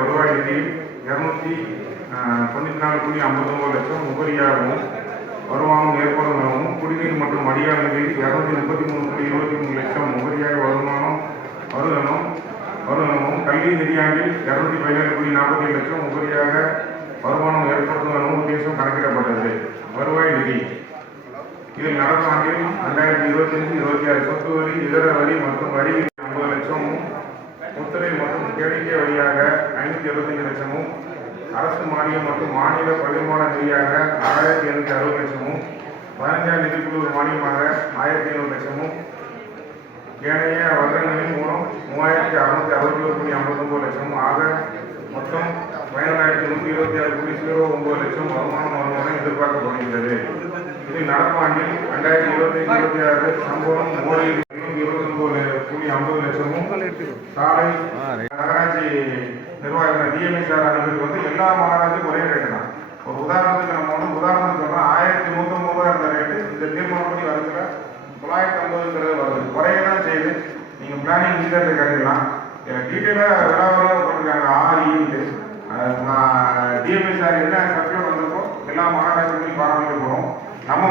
வருவாய் நிதியில் 294.59 லட்சம் உபரியாகவும் வருமானம் ஏற்படும் எனவும் குடிநீர் மற்றும் அடியார் நிதியில் 233.23 லட்சம் உபரியாக வருமானம் வரும் எனவும் கல்வி நிதியாண்டில் 217.47 லட்சம் உபரியாக வருமானம் ஏற்படுத்தும் எனவும் உத்தேசம் கணக்கிடப்பட்டது. வருவாய் நிதி இதில் நடப்பு ஆண்டில் 2025-26 சொத்து வரி, இதர வரி மற்றும் வரி 50 லட்சமும், முத்திரை மற்றும் கேளிக்கை வரியாக 575 லட்சமும், அரசு மானியம் மற்றும் மாநில பகிர்மான நிதியாக 6760 லட்சமும், 15 நிதிக்குழு மானியமாக 1500 லட்சமும், ஏனைய வர்த்தகங்களின் மூலம் 3661.59 லட்சமும் ஆக மொத்தம் 17,126.09 லட்சம் வருமானம் வரும் என எதிர்பார்க்கப்படுகிறது. இதில் நடப்பு ஆண்டில் 2025-26 சம்பளம் 29.50 லட்சமும், சாலை நகராட்சி நிர்வாக DMSR அனுமதி எல்லா மாநகராட்சியும் ஒரே ரேட்டு தான். ஒரு உதாரணத்துக்கு நம்ம உதாரணத்துக்கு சொல்றோம், 1150 இருந்த ரேட்டு இந்த தீர்மானப்படி வரதுல 950 வருது. குறையதான் செய்து நீங்க பிளானிங் இன்டர்ல கேட்டுக்கலாம். டீட்டெயிலாக விளாவரம் போட்டிருக்காங்க. DMSR என்ன சர்டிஃபிகேட் வந்திருக்கோ எல்லா மாநகராட்சிகளையும் பராமரிக்க போகிறோம். நம்ம